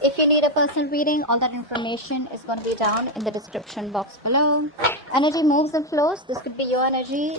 If you need a personal reading, all that information is going to be down in the description box below. Energy moves and flows. This could be your energy,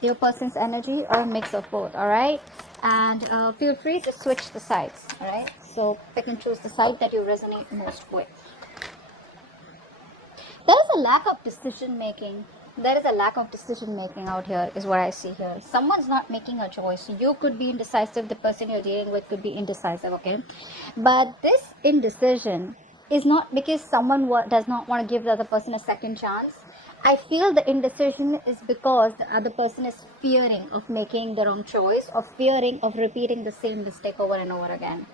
your person's energy, or a mix of both. All right. And feel free to switch the sides. All right. So pick and choose the side that you resonate most with. There is a lack of decision making. There is a lack of decision making out here, is what I see here. Someone's not making a choice. You could be indecisive. The person you're dealing with could be indecisive, okay? But this indecision is not because someone does not want to give the other person a second chance. I feel the indecision is because the other person is fearing of making their own choice, or fearing of repeating the same mistake over and over again.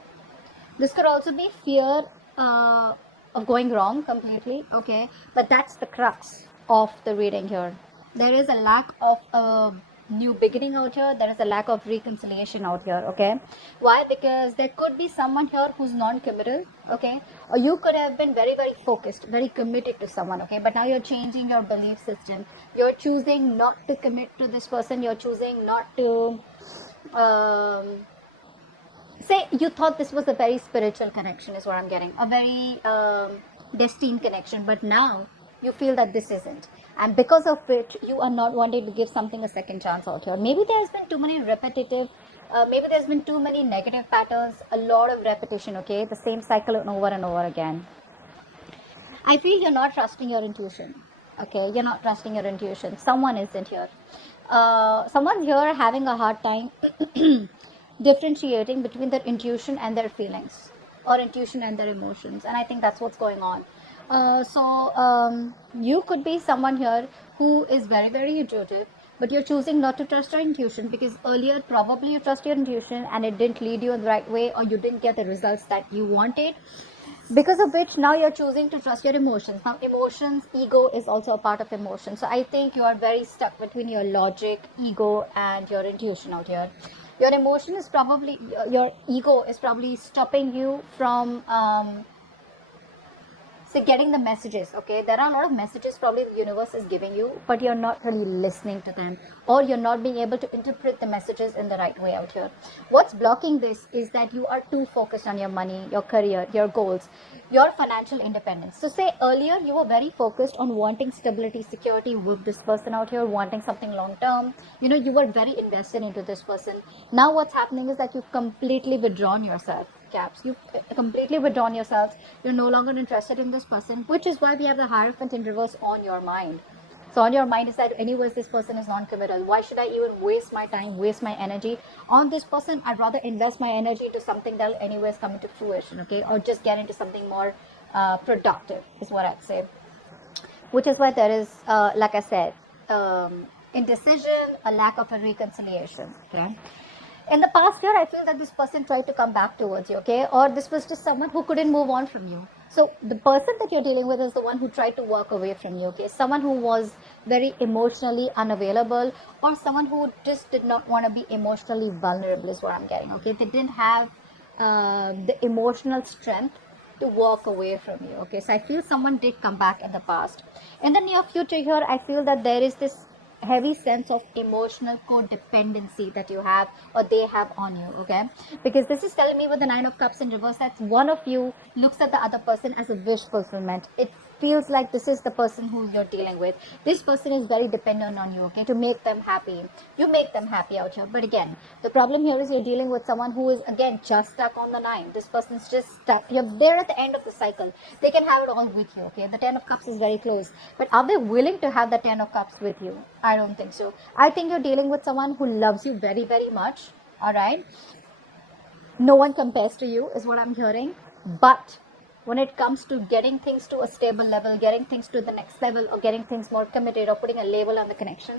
This could also be fear of going wrong completely, okay? But that's the crux of the reading here. There is a lack of a new beginning out here. There is a lack of reconciliation out here, okay? Why? Because there could be someone here who's non-committal, okay? Or you could have been very, very focused, very committed to someone, okay? But now you're changing your belief system. You're choosing not to commit to this person. You're choosing not to... say you thought this was a very spiritual connection, is what I'm getting, a very destined connection, but now you feel that this isn't, and because of which you are not wanting to give something a second chance out here. Maybe there's been too many repetitive, maybe there's been too many negative patterns, a lot of repetition, okay, the same cycle over and over again. I feel you're not trusting your intuition, okay? You're not trusting your intuition. Someone isn't here. Someone's here having a hard time differentiating between their intuition and their feelings, or intuition and their emotions, and I think that's what's going on. You could be someone here who is very, very intuitive, but you're choosing not to trust your intuition because earlier probably you trust your intuition and it didn't lead you in the right way, or you didn't get the results that you wanted, because of which now you're choosing to trust your emotions. Now emotions, ego is also a part of emotion, so I think you are very stuck between your logic, ego, and your intuition out here. Your emotion is probably, your ego is probably stopping you from getting the messages, okay? There are a lot of messages probably the universe is giving you, but you're not really listening to them, or you're not being able to interpret the messages in the right way out here. What's blocking this is that you are too focused on your money, your career, your goals, your financial independence. So say earlier you were very focused on wanting stability, security with this person out here, wanting something long term, you know, you were very invested into this person. Now what's happening is that you've completely withdrawn yourself, Caps. You completely withdrawn yourselves. You're no longer interested in this person, which is why we have the Hierophant in reverse on your mind. So on your mind is that anyways this person is non-committal. Why should I even waste my time, waste my energy on this person? I'd rather invest my energy into something that'll anyways come into fruition, okay? Or just get into something more productive is what I'd say. Which is why there is, like I said, indecision, a lack of a reconciliation, okay? In the past year, I feel that this person tried to come back towards you, okay? Or this was just someone who couldn't move on from you. So the person that you're dealing with is the one who tried to walk away from you, okay? Someone who was very emotionally unavailable, or someone who just did not want to be emotionally vulnerable is what I'm getting, okay? They didn't have the emotional strength to walk away from you, okay? So I feel someone did come back in the past. In the near future here, I feel that there is this heavy sense of emotional codependency that you have, or they have on you, okay? Because this is telling me with the Nine of Cups in reverse that one of you looks at the other person as a wish fulfillment. It feels like this is the person who you're dealing with. This person is very dependent on you, okay, to make them happy. You make them happy out here. But again, the problem here is you're dealing with someone who is, again, just stuck on the nine. This person's just stuck. You're there at the end of the cycle. They can have it all with you, okay? The Ten of Cups is very close. But are they willing to have the Ten of Cups with you? I don't think so. I think you're dealing with someone who loves you very, very much, all right? No one compares to you is what I'm hearing. But when it comes to getting things to a stable level, getting things to the next level, or getting things more committed, or putting a label on the connection,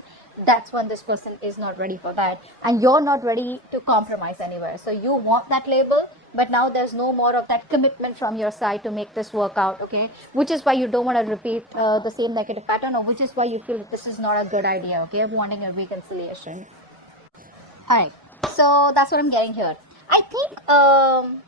that's when this person is not ready for that. And you're not ready to compromise anywhere. So you want that label, but now there's no more of that commitment from your side to make this work out, okay? Which is why you don't want to repeat the same negative pattern, or which is why you feel that this is not a good idea, okay, of wanting a reconciliation. All right, so that's what I'm getting here. I think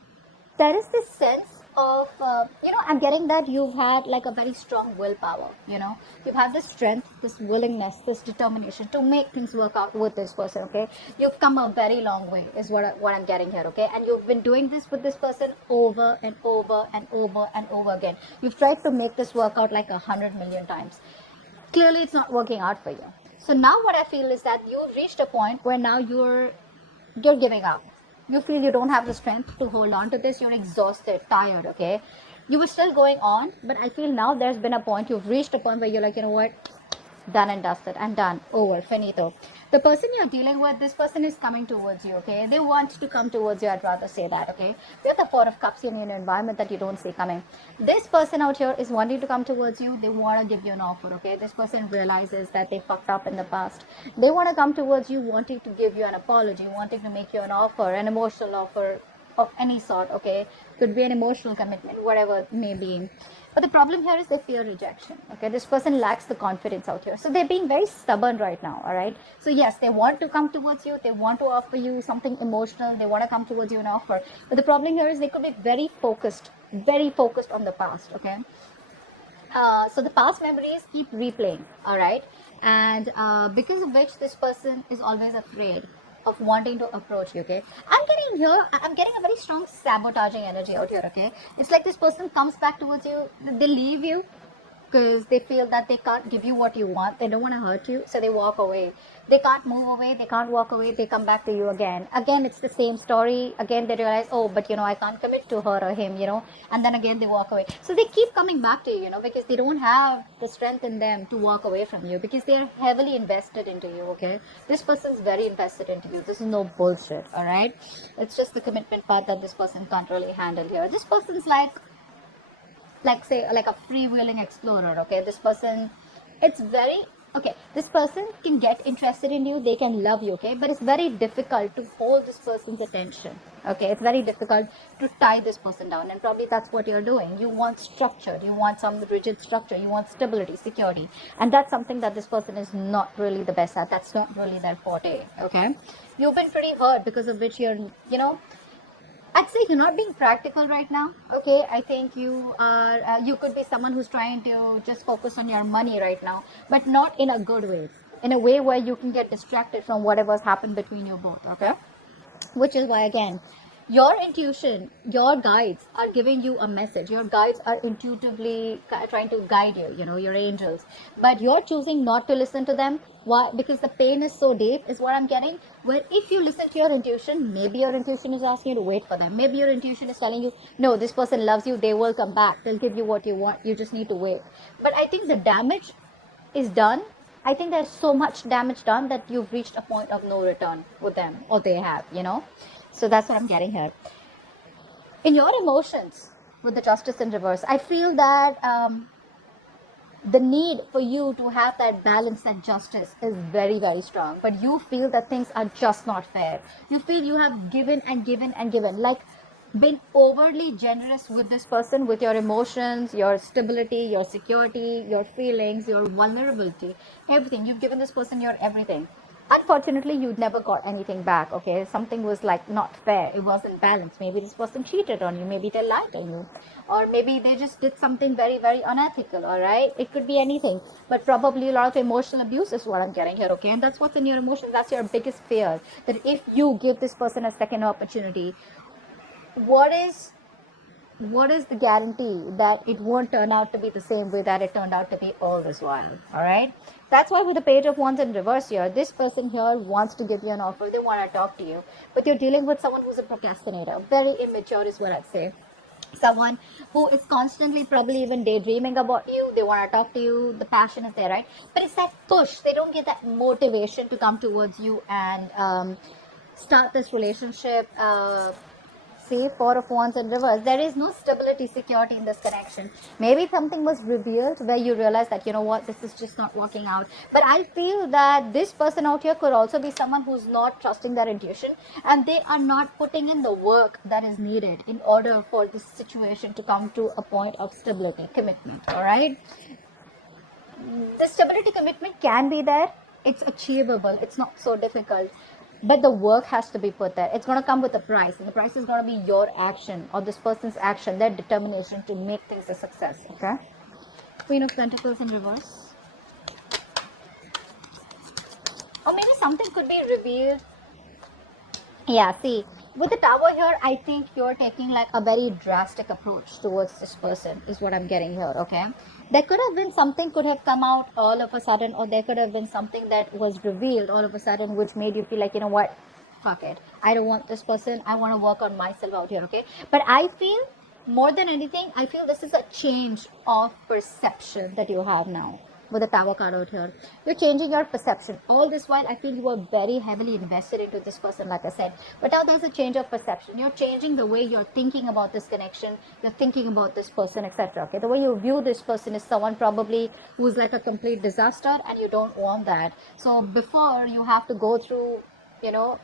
there is this sense of I'm getting that you've had like a very strong willpower. You've had this strength, this willingness, this determination to make things work out with this person. Okay, you've come a very long way is what I'm getting here. Okay, and you've been doing this with this person over and over and over and over again. You've tried to make this work out like 100 million times. Clearly it's not working out for you. So now what I feel is that you've reached a point where now you're giving up. You feel you don't have the strength to hold on to this. You're exhausted, tired. Okay, you were still going on, but I feel now there's been a point, you've reached a point where you're like, you know what, done and dusted and done, over, finito. The person you're dealing with, this person is coming towards you. Okay, they want to come towards you, I'd rather say that. Okay, we have the Four of Cups in an environment that you don't see coming. This person out here is wanting to come towards you. They want to give you an offer. Okay, this person realizes that they fucked up in the past. They want to come towards you, wanting to give you an apology, wanting to make you an offer, an emotional offer of any sort. Okay, could be an emotional commitment, whatever it may be. But the problem here is they fear rejection. Okay, this person lacks the confidence out here, so they're being very stubborn right now. All right, so yes, they want to come towards you, they want to offer you something emotional, they want to come towards you and offer, but the problem here is they could be very focused on the past. Okay, so the past memories keep replaying. All right, and because of which this person is always afraid of wanting to approach you. Okay, I'm getting a very strong sabotaging energy out here. Okay, it's like this person comes back towards you, they leave you because they feel that they can't give you what you want, they don't want to hurt you, so they walk away. They can't move away, they can't walk away, they come back to you again. It's the same story again. They realize, oh, but I can't commit to her or him, and then again they walk away. So they keep coming back to you, because they don't have the strength in them to walk away from you, because they are heavily invested into you. Okay, this person's very invested into you. This is no bullshit. All right, it's just the commitment part that this person can't really handle here. This person's like say like a freewheeling explorer. Okay, this person, it's very okay, this person can get interested in you, they can love you. Okay, but it's very difficult to hold this person's attention. Okay, it's very difficult to tie this person down, and probably that's what you're doing. You want structure, you want some rigid structure, you want stability, security, and that's something that this person is not really the best at. That's not really their forte. Okay, you've been pretty hurt, because of which you're I'd say you're not being practical right now. Okay, I think you are. You could be someone who's trying to just focus on your money right now, but not in a good way. In a way where you can get distracted from whatever's happened between you both. Okay, which is why again, your intuition, your guides are giving you a message. Your guides are intuitively trying to guide you. Your angels, but you're choosing not to listen to them. Why? Because the pain is so deep, is what I'm getting. Where if you listen to your intuition, maybe your intuition is asking you to wait for them. Maybe your intuition is telling you, no, this person loves you, they will come back, they'll give you what you want, you just need to wait. But I think the damage is done. I think there's so much damage done that you've reached a point of no return with them, or they have. So that's what I'm getting here. In your emotions, with the Justice in reverse, I feel that the need for you to have that balance and justice is very, very strong. But you feel that things are just not fair. You feel you have given and given and given, like been overly generous with this person, with your emotions, your stability, your security, your feelings, your vulnerability, everything. You've given this person your everything. Unfortunately, you never got anything back. Okay, something was like not fair, it wasn't balanced. Maybe this person cheated on you, maybe they lied on you, or maybe they just did something very, very unethical. All right, it could be anything, but probably a lot of emotional abuse is what I'm getting here. Okay, and that's what's in your emotions. That's your biggest fear, that if you give this person a second opportunity, what is the guarantee that it won't turn out to be the same way that it turned out to be all this while? All right, that's why with the Page of Wands in reverse here, this person here wants to give you an offer, they want to talk to you, but you're dealing with someone who's a procrastinator, very immature is what I'd say. Someone who is constantly probably even daydreaming about you. They want to talk to you, the passion is there, right? But it's that push, they don't get that motivation to come towards you and start this relationship. See, Four of Wands in reverse, there is no stability, security in this connection. Maybe something was revealed where you realize that, you know what, this is just not working out. But I feel that this person out here could also be someone who's not trusting their intuition, and they are not putting in the work that is needed in order for this situation to come to a point of stability, commitment. All right, the stability, commitment can be there, it's achievable, it's not so difficult. but the work has to be put there. It's going to come with a price, and the price is going to be your action or this person's action, their determination to make things a success. Okay, Queen of Pentacles in reverse. Or maybe something could be revealed. Yeah, see, with the Tower here, I think you're taking like a very drastic approach towards this person, is what I'm getting here, okay? There could have been something could have come out all of a sudden, or there could have been something that was revealed all of a sudden, which made you feel like, you know what, fuck it. I don't want this person. I want to work on myself out here, okay? But I feel, more than anything, I feel this is a change of perception that you have now. With the Tower card out here, you're changing your perception. All this while, I feel you were very heavily invested into this person, like I said, but now there's a change of perception. You're changing the way you're thinking about this connection, you're thinking about this person, etc. Okay, the way you view this person is someone probably who's like a complete disaster, and you don't want that. So before you have to go through, you know,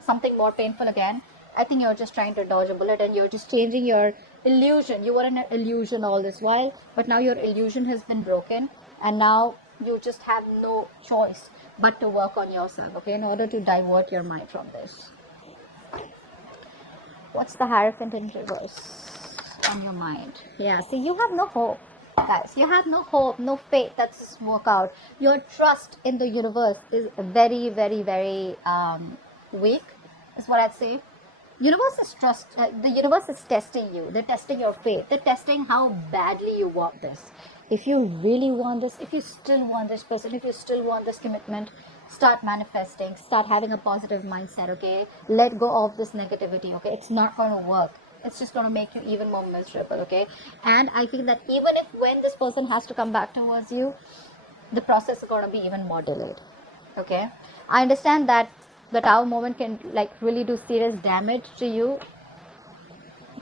something more painful again, I think you're just trying to dodge a bullet, and you're just changing your illusion. You were in an illusion all this while, but now your illusion has been broken, and now you just have no choice but to work on yourself, okay, in order to divert your mind from this. What's the Hierophant in reverse on your mind? Yeah, see, you have no hope, guys. You have no hope, no faith that this will work out. Your trust in the universe is very, very, very weak, is what I'd say. Universe is the universe is testing you. They're testing your faith. They're testing how badly you want this. If you really want this, if you still want this person, if you still want this commitment, start manifesting, start having a positive mindset, okay? Let go of this negativity, okay? It's not going to work. It's just going to make you even more miserable, okay? And I feel that even if when this person has to come back towards you, the process is going to be even more delayed, okay? I understand that the Tower moment can like really do serious damage to you,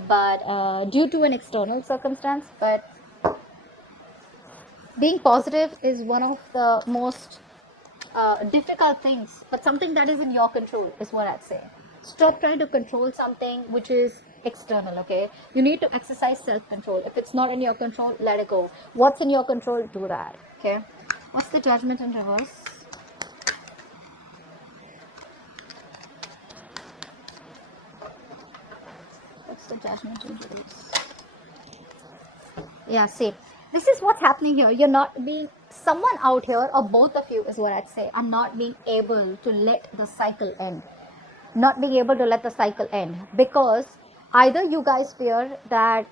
but due to an external circumstance, but being positive is one of the most difficult things, but something that is in your control is what I'd say. Stop trying to control something which is external, okay? You need to exercise self-control. If it's not in your control, let it go. What's in your control, do that, okay? What's the Judgment in reverse? What's the Judgment in reverse? Yeah, see, this is what's happening here. You're not being, someone out here, or both of you is what I'd say, are not being able to let the cycle end. Not being able to let the cycle end, because either you guys fear that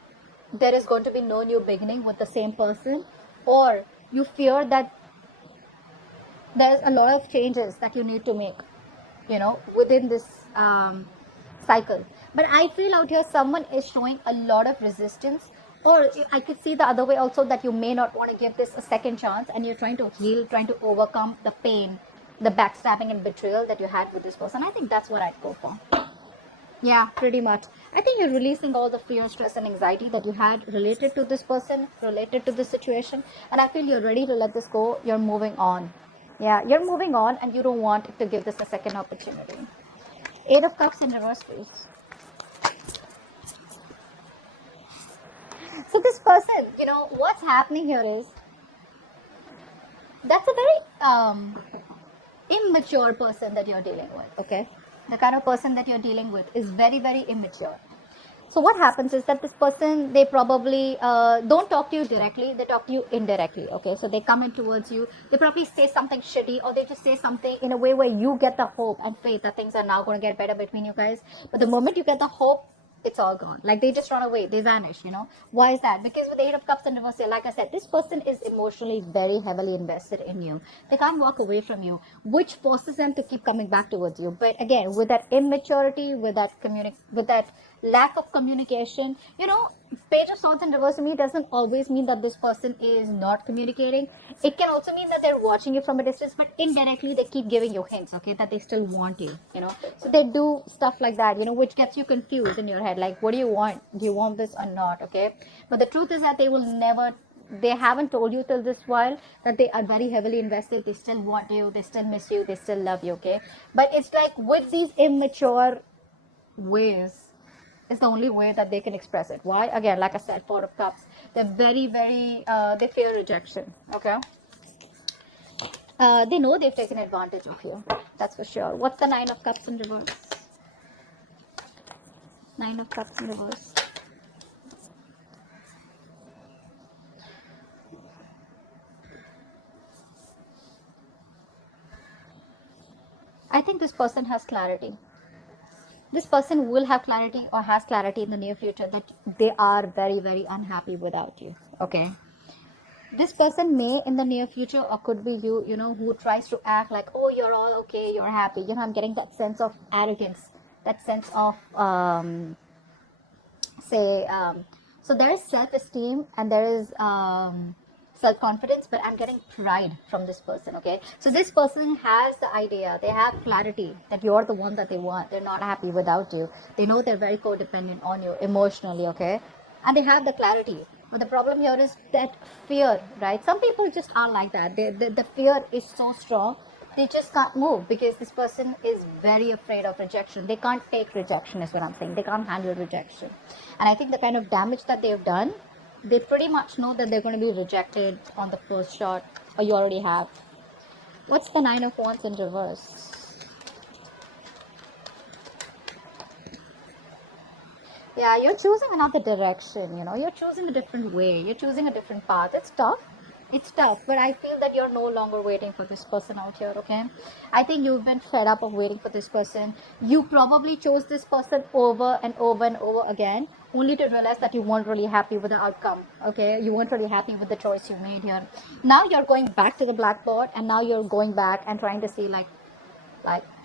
there is going to be no new beginning with the same person, or you fear that there's a lot of changes that you need to make, you know, within this cycle. But I feel out here someone is showing a lot of resistance, or I could see the other way also, that you may not want to give this a second chance, and you're trying to heal, trying to overcome the pain, the backstabbing and betrayal that you had with this person. I think that's what I'd go for. Yeah, pretty much. I think you're releasing all the fear, stress and anxiety that you had related to this person, related to this situation, and I feel you're ready to let this go. You're moving on. Yeah, you're moving on, and you don't want to give this a second opportunity. 8 of Cups in reverse, please. So this person, you know, what's happening here is, that's a very immature person that you're dealing with, okay? The kind of person that you're dealing with is very, very immature. So what happens is that this person, they probably don't talk to you directly, they talk to you indirectly, okay? So they come in towards you, they probably say something shitty, or they just say something in a way where you get the hope and faith that things are now going to get better between you guys. But the moment you get the hope, it's all gone. Like, they just run away, they vanish, you know. Why is that? Because with the 8 of Cups in reverse here, like I said, this person is emotionally very heavily invested in you. They can't walk away from you, which forces them to keep coming back towards you. But again, with that immaturity, with that lack of communication, you know, Page of Swords in reverse to me doesn't always mean that this person is not communicating. It can also mean that they're watching you from a distance, but indirectly they keep giving you hints, okay, that they still want you, you know. So they do stuff like that, you know, which gets you confused in your head, like, what do you want? Do you want this or not, okay? But the truth is that they will never, they haven't told you till this while that they are very heavily invested. They still want you, they still miss you, they still love you, okay? But it's like with these immature ways, is the only way that they can express it. Why? Again, like I said, 4 of Cups. They're very, very, they fear rejection, okay? They know they've taken advantage of you. That's for sure. What's the Nine of Cups in reverse? Nine of Cups in reverse. I think this person has clarity. This person will have clarity or has clarity in the near future that they are very, very unhappy without you. Okay. This person may in the near future, or could be you, who tries to act like, oh, you're all okay, you're happy. I'm getting that sense of arrogance, that sense of, so there is self-esteem and there is self-confidence, but I'm getting pride from this person. Okay, so this person has the idea, they have clarity that you're the one that they want. They're not happy without you. They know they're very codependent on you emotionally. Okay, and they have the clarity. But the problem here is that fear, right? Some people just are like that. The fear is so strong, they just can't move because this person is very afraid of rejection. They can't take rejection, is what I'm saying. They can't handle rejection. And I think the kind of damage that they've done, they pretty much know that they're going to be rejected on the first shot, or you already have. What's the Nine of Wands in reverse? Yeah, you're choosing another direction, you're choosing a different way, you're choosing a different path. It's tough, but I feel that you're no longer waiting for this person out here. Okay, I think you've been fed up of waiting for this person. You probably chose this person over and over and over again, only to realize that you weren't really happy with the outcome. Okay, you weren't really happy with the choice you made here. Now you're going back to the blackboard, and now you're going back and trying to see like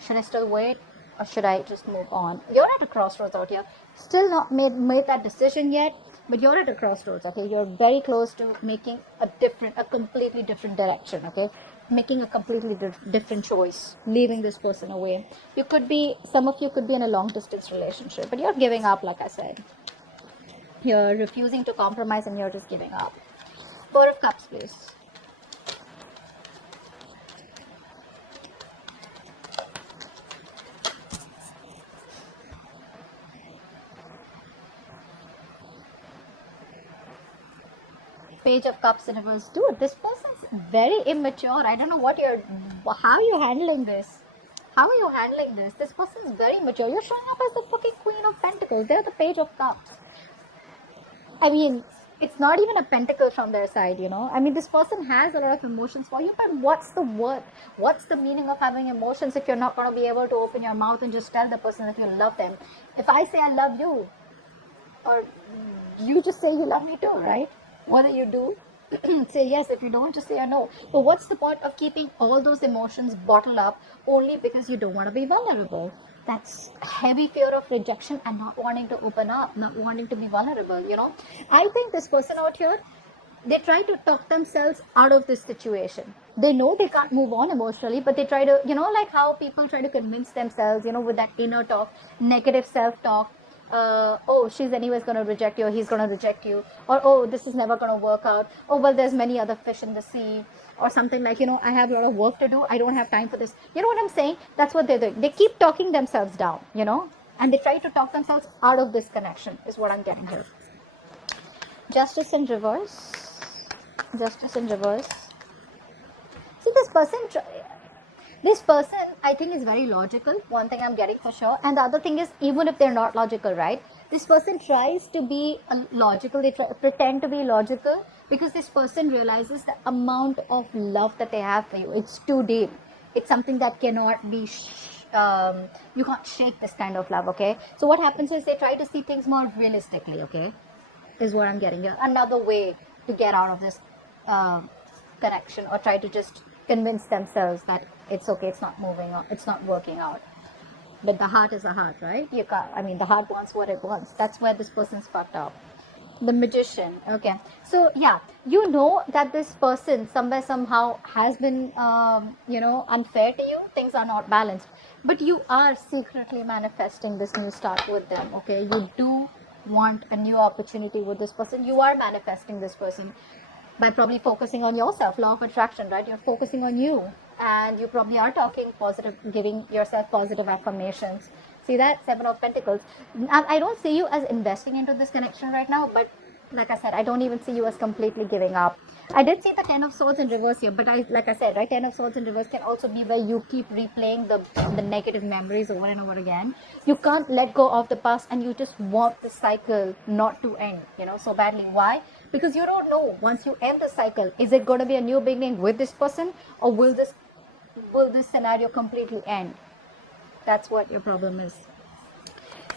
should I still wait, or should I just move on? You're at a crossroads out here. Still not made that decision yet, but you're at a crossroads. Okay, you're very close to making a completely different direction. Okay, making a completely different choice, leaving this person away. Some of you could be in a long distance relationship, but you're giving up. Like I said, you're refusing to compromise, and you're just giving up. Four of Cups, please. Page of Cups in reverse. Dude, this person's very immature. I don't know how you're handling this. How are you handling this? This person is very mature. You're showing up as the fucking Queen of Pentacles. They're the Page of Cups. I mean, it's not even a pentacle from their side, I mean, this person has a lot of emotions for you, but what's the worth? What's the meaning of having emotions if you're not going to be able to open your mouth and just tell the person that you love them? If I say I love you, or you just say you love me too, right? Whether you do, say yes. If you don't, just say no. But what's the point of keeping all those emotions bottled up only because you don't want to be vulnerable? That's heavy fear of rejection and not wanting to open up, not wanting to be vulnerable, I think this person out here, they try to talk themselves out of this situation. They know they can't move on emotionally, but they try to, like how people try to convince themselves, with that inner talk, negative self-talk. Oh, she's anyways going to reject you, or he's going to reject you, or oh, this is never going to work out, oh, well, there's many other fish in the sea, or something like, I have a lot of work to do, I don't have time for this. You know what I'm saying? That's what they're doing. They keep talking themselves down, and they try to talk themselves out of this connection, is what I'm getting here. Justice in reverse. Justice in reverse. See, this person, I think, is very logical. One thing I'm getting for sure. And the other thing is, even if they're not logical, right? This person tries to be logical. They pretend to be logical because this person realizes the amount of love that they have for you. It's too deep. It's something that cannot be, you can't shake this kind of love, okay? So what happens is they try to see things more realistically, okay? Is what I'm getting here. Another way to get out of this connection, or try to just convince themselves that it's okay, it's not moving on, it's not working out. But the heart is a heart, right? The heart wants what it wants. That's where this person's fucked up. The Magician. Okay, so yeah, that this person somewhere somehow has been unfair to you. Things are not balanced, but you are secretly manifesting this new start with them. Okay, you do want a new opportunity with this person. You are manifesting this person by probably focusing on yourself. Law of attraction, right? You're focusing on you, and you probably are talking positive, giving yourself positive affirmations. See that? Seven of Pentacles. I don't see you as investing into this connection right now, but like I said, I don't even see you as completely giving up. I did see the Ten of Swords in reverse here, but like I said, right, Ten of Swords in reverse can also be where you keep replaying the negative memories over and over again. You can't let go of the past, and you just want the cycle not to end, so badly. Why? Because you don't know, once you end the cycle, is it going to be a new beginning with this person, or will this scenario completely end? That's what your problem is.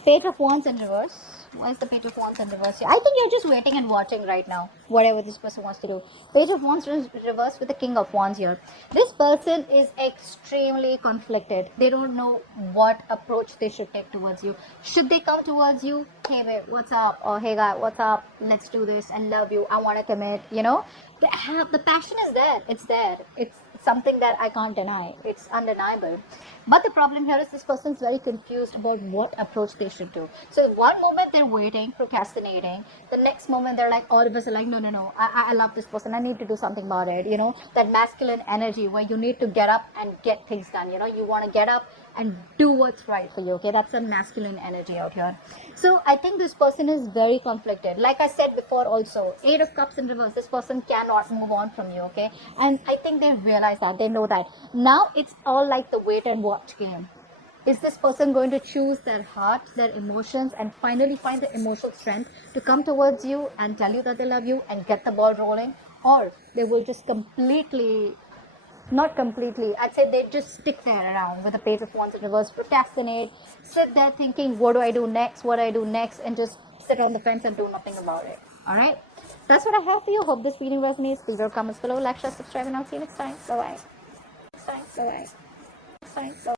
Page of Wands in reverse. Why is the Page of Wands in reverse here? I think you're just waiting and watching right now, whatever this person wants to do. Page of Wands in reverse with the King of Wands here. This person is extremely conflicted. They don't know what approach they should take towards you. Should they come towards you? Hey babe, what's up? Or hey guy, what's up? Let's do this. I love you. I want to commit. The passion is there. It's there. It's something that I can't deny. It's undeniable. But the problem here is this person is very confused about what approach they should do. So one moment they're waiting, procrastinating. The next moment they're like, all of us are like, no. I love this person. I need to do something about it. That masculine energy where you need to get up and get things done. You want to get up and do what's right for you. Okay, that's a masculine energy out here. So I think this person is very conflicted. Like I said before also, Eight of Cups in reverse, this person cannot move on from you. Okay, and I think they realize that, they know that. Now it's all like the wait and watch game. Is this person going to choose their heart, their emotions, and finally find the emotional strength to come towards you and tell you that they love you and get the ball rolling? Or they will just not completely, I'd say they just stick there around with the Page of Wands in reverse, procrastinate, sit there thinking, what do I do next, and just sit on the fence and do nothing about it. Alright? That's what I have for you. Hope this reading resonates. Leave your comments below, like, share, subscribe, and I'll see you next time. Bye-bye. Next time. Bye-bye. Next time. Bye-bye.